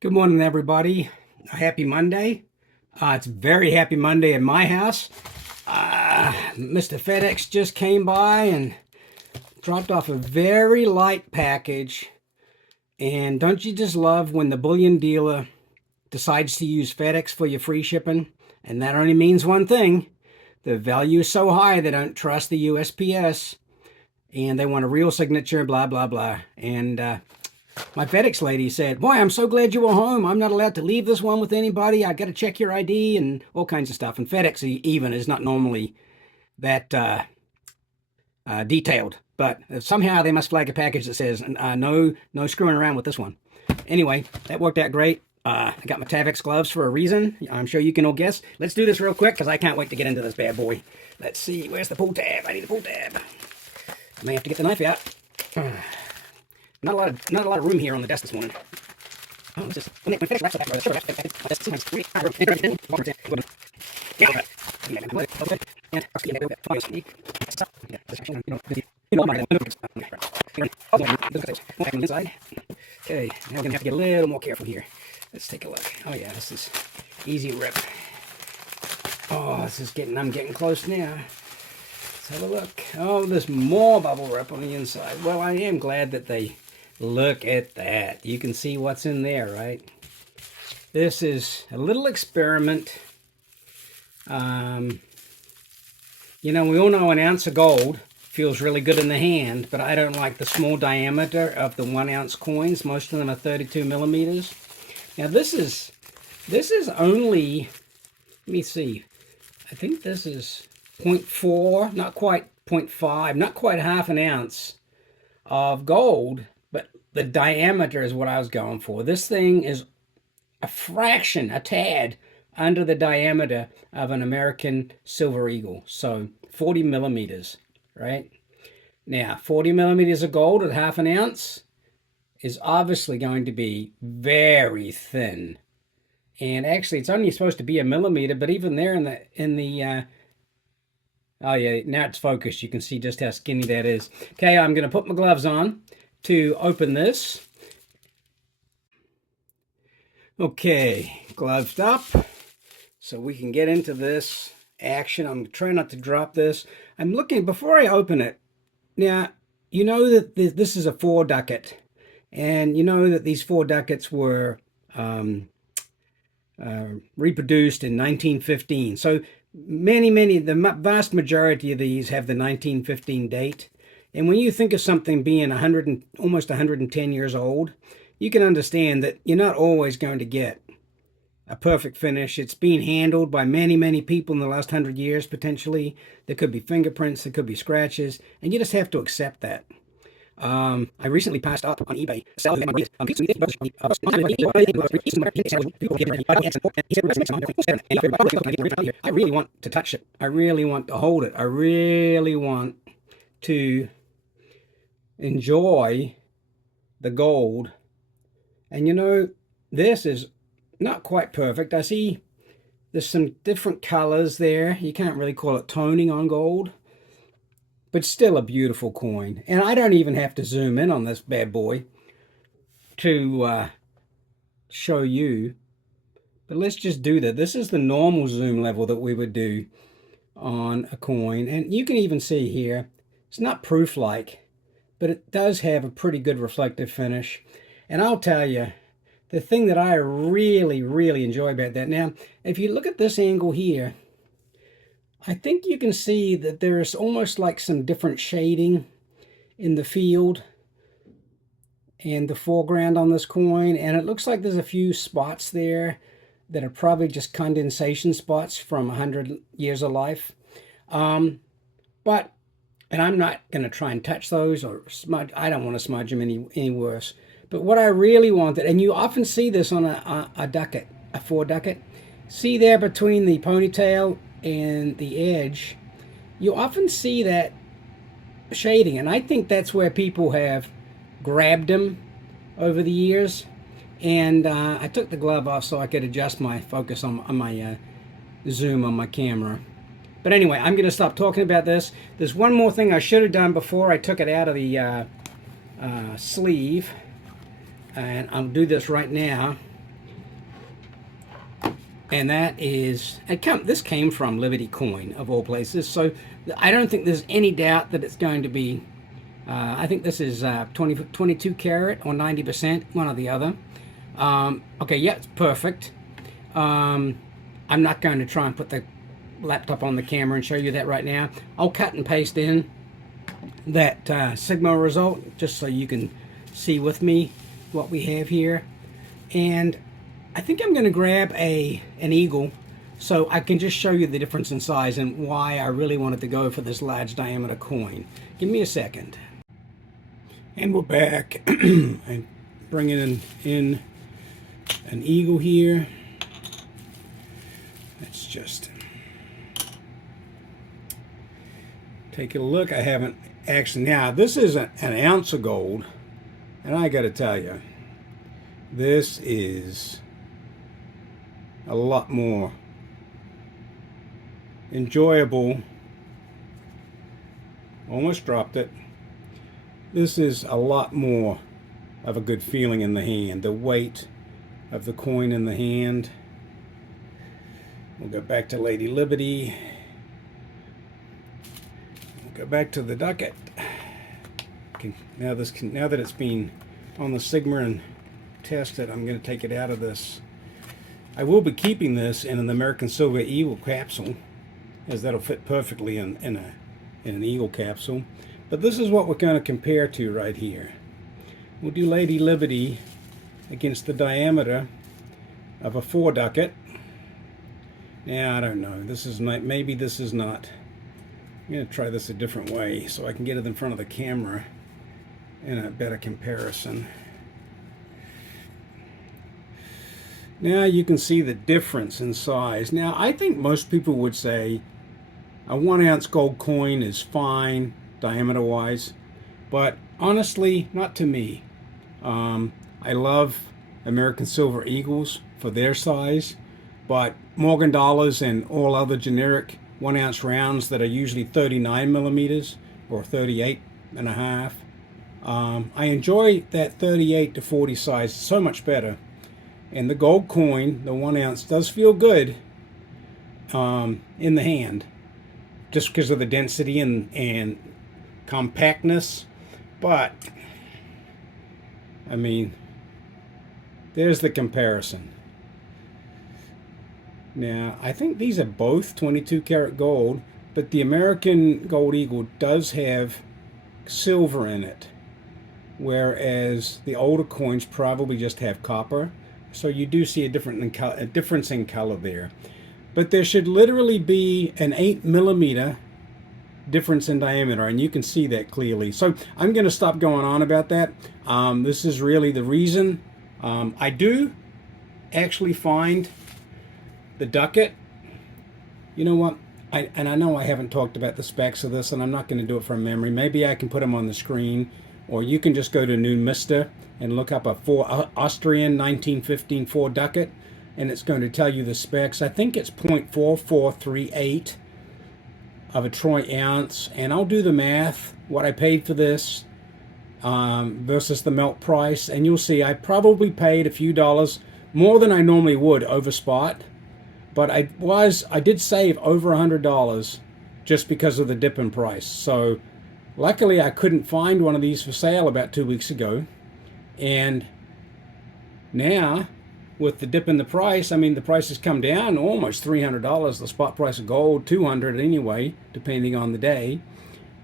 Good morning, everybody. A happy Monday. It's a very happy Monday in my house. Mr. FedEx just came by and dropped off a very light package. And don't you just love when the bullion dealer decides to use FedEx for your free shipping? And that only means one thing. The value is so high they don't trust the USPS and they want a real signature, blah, blah, blah. And my FedEx lady said, "Boy, I'm so glad you were home. I'm not allowed to leave this one with anybody. I got to check your ID and all kinds of stuff." And FedEx even is not normally that detailed, but somehow they must flag a package that says no screwing around with this one. Anyway, that worked out great. I got my Tavex gloves for a reason. I'm sure you can all guess. Let's do this real quick because I can't wait to get into this bad boy. Let's see. Where's the pull tab? I need the pull tab. I may have to get the knife out. Not a lot of room here on the desk this morning. Oh, this is when FedEx wraps up that sure, that's sometimes great. Okay, now we're gonna have to get a little more careful here. Let's take a look. Oh yeah, this is easy rip. Oh, I'm getting close now. Let's have a look. Oh, there's more bubble wrap on the inside. Well, I am glad that they look at that. You can see what's in there, right? This is a little experiment. You know, we all know an ounce of gold feels really good in the hand, but I don't like the small diameter of the 1 ounce coins. Most of them are 32 millimeters. Now this is only, let me see, I think this is 0.4, not quite 0.5, not quite half an ounce of gold, but the diameter is what I was going for. This thing is a fraction, a tad, under the diameter of an American Silver Eagle. So 40 millimeters, right? Now, 40 millimeters of gold at half an ounce is obviously going to be very thin. And actually, it's only supposed to be a millimeter, but even there in the oh yeah, now it's focused. You can see just how skinny that is. Okay, I'm going to put my gloves on to open this. Okay, gloved up so we can get into this action. I'm trying not to drop this. I'm looking, before I open it, now, you know that this is a 4 ducat, and you know that these 4 ducats were reproduced in 1915. So the vast majority of these have the 1915 date. And when you think of something being almost 110 years old, you can understand that you're not always going to get a perfect finish. It's being handled by many people in the last 100 years, potentially. There could be fingerprints, there could be scratches, and you just have to accept that. I recently passed up on eBay. I really want to touch it. I really want to hold it. I really want to enjoy the gold. And you know, this is not quite perfect. I see there's some different colors there. You can't really call it toning on gold, but still a beautiful coin. And I don't even have to zoom in on this bad boy to show you. But let's just do that. This is the normal zoom level that we would do on a coin. And you can even see here, it's not proof-like, but it does have a pretty good reflective finish. And I'll tell you, the thing that I really enjoy about that, now, if you look at this angle here, I think you can see that there's almost like some different shading in the field and the foreground on this coin. And it looks like there's a few spots there that are probably just condensation spots from 100 years of life. And I'm not going to try and touch those or smudge. I don't want to smudge them any worse. But what I really wanted, and you often see this on a ducat, a 4 ducat. See there between the ponytail and the edge, you often see that shading. And I think that's where people have grabbed them over the years. And I took the glove off so I could adjust my focus on my zoom on my camera. But anyway, I'm going to stop talking about this. There's one more thing I should have done before I took it out of the sleeve. And I'll do this right now. And that is, this came from Liberty Coin, of all places. So I don't think there's any doubt that it's going to be, I think this is 22 karat or 90%, one or the other. Okay, yeah, it's perfect. I'm not going to try and put the laptop on the camera and show you that right now. I'll cut and paste in that Sigma result just so you can see with me what we have here. And I think I'm going to grab an eagle so I can just show you the difference in size and why I really wanted to go for this large diameter coin. Give me a second. And we're back and bringing in an eagle here. Let's just take a look. I haven't actually, now this is an ounce of gold, and I got to tell you, this is a lot more enjoyable. Almost dropped it. This is a lot more of a good feeling in the hand. The weight of the coin in the hand. We'll go back to Lady Liberty. We'll go back to the ducat. Okay, now that it's been on the Sigma and tested, I'm going to take it out of this. I will be keeping this in an American Silver Eagle capsule, as that'll fit perfectly in an Eagle capsule. But this is what we're going to compare to right here. We'll do Lady Liberty against the diameter of a 4 ducat. Now, I don't know. This is not, maybe this is not. I'm going to try this a different way so I can get it in front of the camera in a better comparison. Now you can see the difference in size. Now, I think most people would say a 1 ounce gold coin is fine diameter wise, but honestly, not to me. I love American Silver Eagles for their size, but Morgan dollars and all other generic 1 ounce rounds that are usually 39 millimeters or 38 and a half, I enjoy that 38 to 40 size so much better. And the gold coin, the 1 ounce, does feel good in the hand, just because of the density and compactness. But I mean, there's the comparison. Now, I think these are both 22 karat gold, but the American Gold Eagle does have silver in it, whereas the older coins probably just have copper. So you do see a difference in color there. But there should literally be an 8 millimeter difference in diameter, and you can see that clearly. So I'm going to stop going on about that. This is really the reason. I do actually find the ducat, you know what, I know I haven't talked about the specs of this, and I'm not going to do it from memory. Maybe I can put them on the screen, or you can just go to Numista and look up a Austrian 1915 4 ducat, and it's going to tell you the specs. I think it's 0.4438 of a troy ounce, and I'll do the math, what I paid for this versus the melt price, and you'll see I probably paid a few dollars more than I normally would over spot, but I did save over $100 just because of the dip in price. So luckily I couldn't find one of these for sale about 2 weeks ago, and now with the dip in the price, I mean, the price has come down almost $300. The spot price of gold, $200 anyway, depending on the day.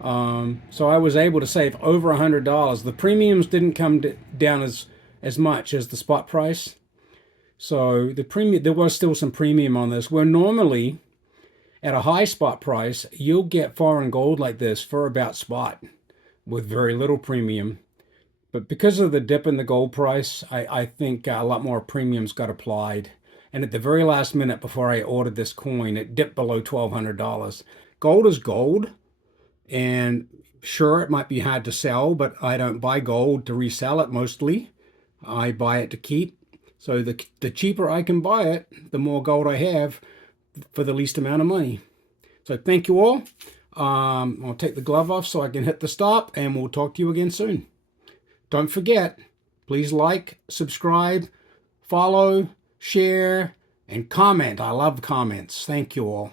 So I was able to save over $100. The premiums didn't come down as much as the spot price. So there was still some premium on this, where normally at a high spot price, you'll get foreign gold like this for about spot with very little premium. But because of the dip in the gold price, I think a lot more premiums got applied. And at the very last minute before I ordered this coin, it dipped below $1,200. Gold is gold. And sure, it might be hard to sell, but I don't buy gold to resell it mostly. I buy it to keep. So the cheaper I can buy it, the more gold I have for the least amount of money. So thank you all. I'll take the glove off so I can hit the stop, and we'll talk to you again soon. Don't forget, please like, subscribe, follow, share, and comment. I love comments. Thank you all.